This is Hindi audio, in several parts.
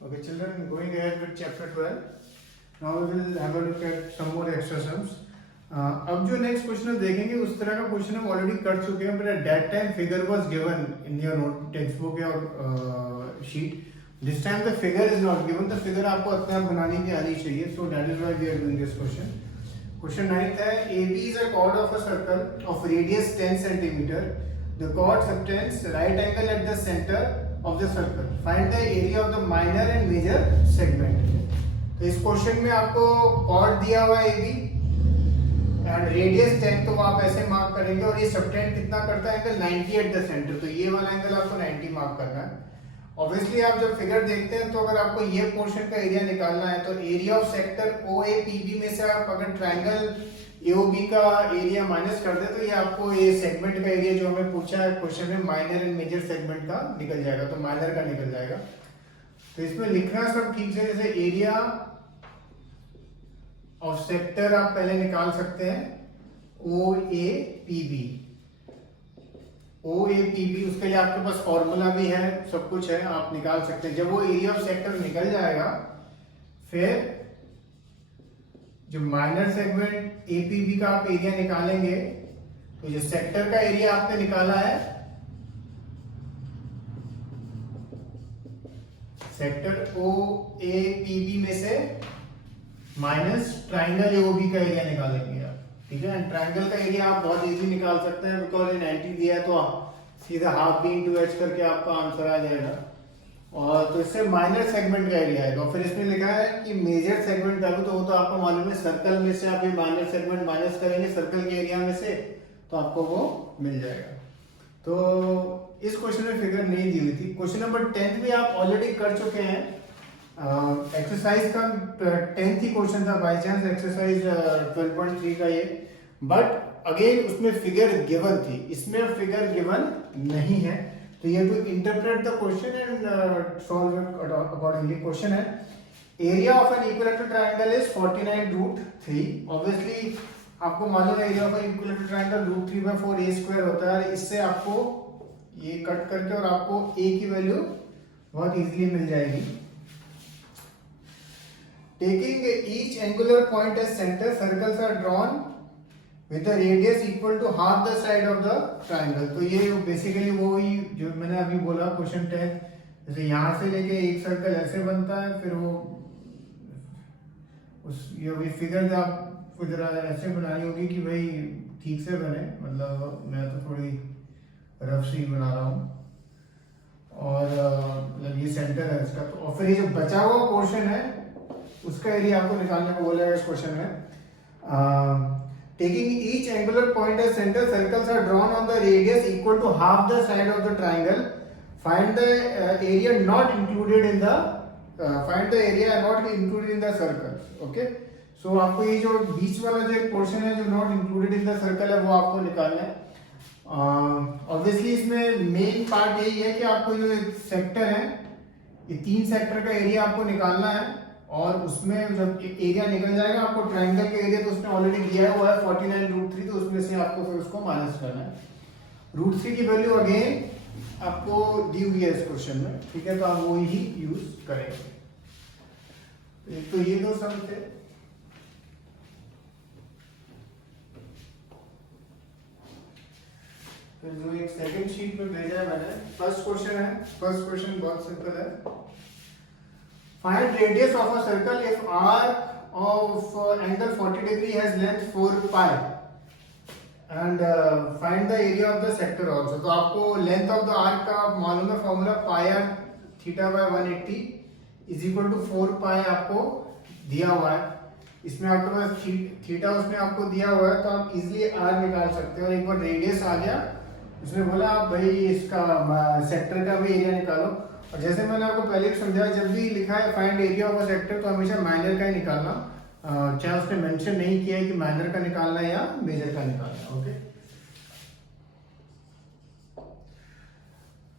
Okay, children, going ahead with chapter 12. Now we will have a look at some more extra sums. अब जो नेक्स्ट क्वेश्चन देखेंगे उस तरह का क्वेश्चन हम ऑलरेडी कर चुके हैं, but at that time figure was given in your note text book या sheet. This time the figure is not given. The figure आपको अपने आप बनानी भी आनी चाहिए. So that is why we are doing this question. Question 9 है, AB is a chord of a circle of radius 10 centimeter. The chord subtends right angle at the center of the circle. Find the area of the minor and major segment. तो इस क्वेश्चन में आपको chord दिया हुआ है AB एंड रेडियस 10, तो आप ऐसे मार्क करेंगे. और ये सबटेंड कितना करता है? Angle 90 at the centre. तो ये वाला एंगल आपको 90 मार्क करना है. ऑब्वियसली आप जब फिगर देखते हैं तो अगर आपको ये पोर्शन का एरिया निकालना है तो एरिया ऑफ सेक्टर OAPB में से आप अगर ट्रायंगल AOB का एरिया माइनस कर दे तो ये आपको ये सेगमेंट का एरिया जो हमें पूछा है क्वेश्चन में माइनर एंड मेजर सेगमेंट का निकल जाएगा. तो माइनर का निकल जाएगा. तो इसमें लिखना सब ठीक है. जैसे एरिया ऑफ सेक्टर आप पहले निकाल सकते हैं OAPB. उसके लिए आपके पास फॉर्मूला भी है, सब कुछ है, आप निकाल सकते हैं. जब वो एरिया ऑफ सेक्टर निकल जाएगा फिर जो माइनर सेगमेंट APB का आप एरिया निकालेंगे तो जो सेक्टर का एरिया आपने निकाला है सेक्टर OAPB में से माइनस ट्राइंगल AOB का एरिया निकालेंगे आप. ठीक है. ट्राइंगल का एरिया आप बहुत इजी निकाल सकते हैं बिकॉज ये 90 दिया है तो सीधा हाफ बी इंटू एच करके आपका आंसर आ जाएगा. और तो इससे माइनर सेगमेंट का एरिया आएगा. फिर इसमें लिखा है कि मेजर सेगमेंट का भी, तो वो तो आपको मालूम है सर्कल में से आप ये माइनर सेगमेंट माइनस करेंगे सर्कल के एरिया में से तो आपको वो मिल जाएगा. तो इस क्वेश्चन में फिगर नहीं दी हुई थी. क्वेश्चन नंबर 10 भी आप ऑलरेडी कर चुके हैं. एक्सरसाइज का 10th ही क्वेश्चन था बाय चांस, एक्सरसाइज 12.3 का ये. बट अगेन उसमें फिगर गिवन थी, इसमें फिगर गिवन नहीं है. तो ये to interpret the question and solve accordingly. Question है area of an equilateral triangle is 49√3. Obviously आपको मालूम है area of an equilateral triangle √3/4 a² होता है. इससे आपको ये कट करके और आपको a की वैल्यू बहुत इजीली मिल जाएगी. Taking each angular point as center, circles are drawn with the radius equal to half the side of the triangle. तो ये बेसिकली वो ही जो मैंने अभी बोला क्वेश्चन 10. जैसे यहाँ से लेके एक सर्कल ऐसे बनता है, फिर वो उस ये फिगर आपको जरा ऐसे बनानी होगी कि भाई ठीक से बने. मतलब मैं तो थोड़ी रफ सी बना रहा हूँ. और मतलब ये सेंटर है इसका. तो और फिर ये जो बचा हुआ पोर्शन है उसका एरिया आपको निकालने को बोला है इस क्वेश्चन में. Taking each angular point as centre, circles are drawn on the radius equal to half the side of the triangle. Find the area not included in the circle. Okay. So आपको ये जो बीच वाला जो पोर्शन है जो not included in the circle है वो आपको निकालना है. ऑब्वियसली इसमें मेन पार्ट यही है कि आपको जो सेक्टर है ये 3 सेक्टर का एरिया आपको निकालना है. और उसमें जब एरिया निकल जाएगा आपको ट्रायंगल का एरिया तो उसने ऑलरेडी दिया हुआ है 49√3. तो उसमें से आपको फिर उसको माइनस करना है. √3 की वैल्यू अगेन आपको दी हुई है इस क्वेश्चन में. ठीक है. तो आप वो ही यूज करेंगे. तो ये दो सम थे. तो जो एक सेकंड शीट में भेजा है मैंने, फर्स्ट क्वेश्चन है. फर्स्ट क्वेश्चन बहुत सिंपल है. Find radius of a circle if arc of angle 40 degree has length 4 pi and find the area of the sector also. तो आपको length of the arc का मालूम है formula pi r θ/180 is equal to 4 pi आपको दिया हुआ है. इसमें आपके पास थीटा उसमें आपको दिया हुआ है तो आप इजीली r निकाल सकते हो. और एक बार रेडियस आ गया उसने बोला आप भाई इसका सेक्टर का भी एरिया निकालो. और जैसे मैंने आपको पहले भी समझाया जब भी लिखा है find area of a sector तो हमेशा माइनर का ही निकालना. चाहे उसने मेंशन नहीं किया है कि माइनर का निकालना है या मेजर का निकालना. Okay.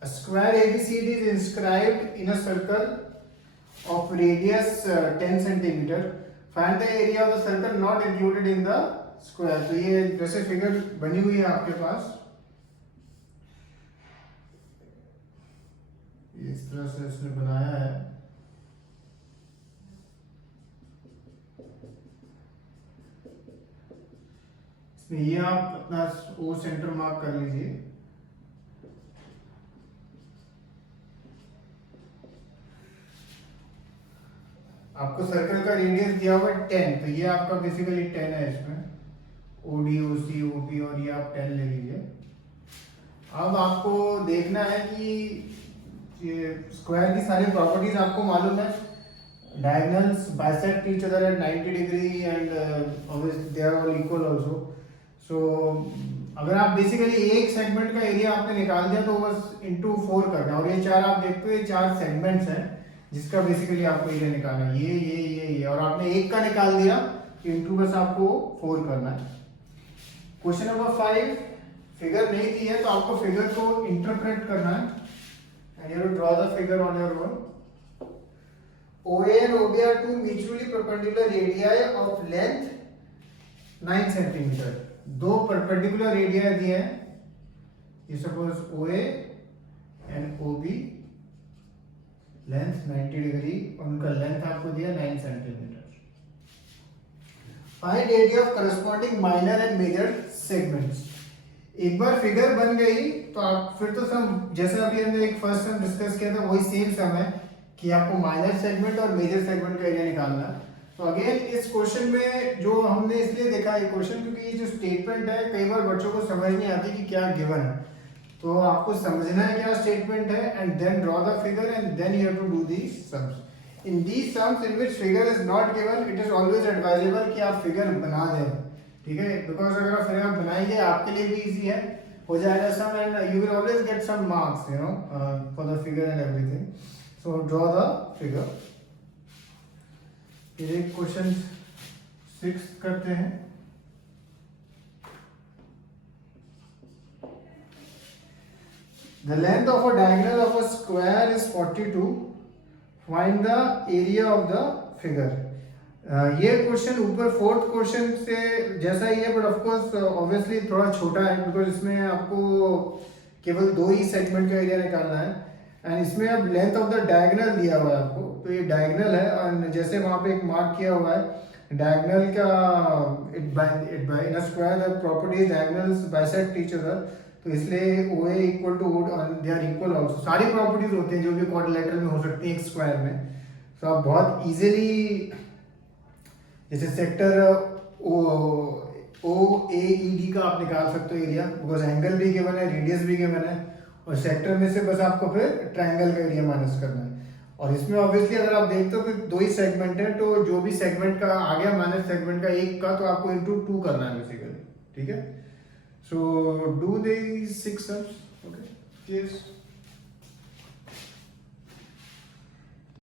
A square ABCD is inscribed in a circle of radius 10 centimeter. Find the area of the circle not included in the square. तो ये जैसे फिगर बनी हुई है आपके पास इस तरह से इसने बनाया है. इसमें ये आप अपना ओ सेंटर मार्क कर लीजिए। आपको सर्कल का रेडियस दिया हुआ है 10, तो ये आपका बेसिकली 10 है इसमें, ओडी ओसी ओपी, और ये आप 10 ले लीजिए। अब आपको देखना है कि ये स्क्वायर की सारी प्रॉपर्टीज आपको मालूम है। Diagonals bisect each other at 90 degree and obviously they are all equal also. So अगर आप बेसिकली एक सेगमेंट का एरिया आपने निकाल दिया तो बस इनटू 4 करना है, और ये चार आप देखते हो ये 4 सेगमेंट्स हैं जिसका बेसिकली आपको एरिया निकालना है, ये, और आपने एक का निकाल दिया तो इनटू बस आपको 4 करना है। क्वेश्चन नंबर 5, फिगर नहीं दी है तो आपको फिगर को इंटरप्रेट करना है, and you draw the figure on your own. OA and OB are two mutually perpendicular radii of length 9 centimeter। दो perpendicular radii दिए हैं, ये suppose OA and OB length 90 degree, उनका लेंथ आपको दिया 9 centimetre. Find area of corresponding minor and major segments. एक बार फिगर बन गई तो आप फिर तो सम जैसे अभी हमने एक फर्स्ट सम डिस्कस किया था वही सेम सम है कि आपको माइनर सेगमेंट और मेजर सेगमेंट का एरिया निकालना है। तो अगेन इस क्वेश्चन में जो हमने इसलिए देखा ये क्वेश्चन क्योंकि ये जो स्टेटमेंट है कई बार बच्चों को समझ नहीं आती कि क्या गिवन है, तो आपको समझना है क्या स्टेटमेंट है and then draw the figure and then you have to do these sums. In these sums in which figure is not given it is always advisable कि आप फिगर बना दें, ठीक है, बिकॉज अगर आप फिगर बनाएंगे आपके लिए भी इजी है, हो जाएगा some and you will always get some marks you know for the figure and everything. So draw the figure. फिर एक क्वेश्चन 6 करते हैं। The length of a diagonal of a square is 42. Find the area of the figure. ये क्वेश्चन ऊपर फोर्थ क्वेश्चन से जैसा ही है, बट ऑफ कोर्स ऑब्वियसली थोड़ा छोटा है बिकॉज इसमें आपको केवल 2 ही सेगमेंट का एरिया निकालना है, एंड इसमें अब लेंथ ऑफ द डायगोनल दिया हुआ है आपको, तो ये डायगोनल है और जैसे वहां पे एक मार्क किया हुआ है डायगोनल का it by in a square the properties diagonals bisect each other, तो इसलिए OA equal to they are equal also, सारी प्रॉपर्टीज होती हैं जो भी क्वाड्रिलेटरल में हो सकती है एक स्क्वायर में। तो आप बहुत इजीली जैसे सेक्टर OAED का आप निकाल सकते हो एरिया, बिकॉज एंगल भी गिवन है, रेडियस भी गिवन है, और सेक्टर में से बस आपको फिर ट्रायंगल का एरिया माइनस करना है। और इसमें ऑब्वियसली अगर आप देखते हो कि 2 ही सेगमेंट है तो जो भी सेगमेंट का आ गया माइनस सेगमेंट का एक का, तो आपको इनटू 2 करना है बेसिकली, ठीक है। So do these 6 sums, okay.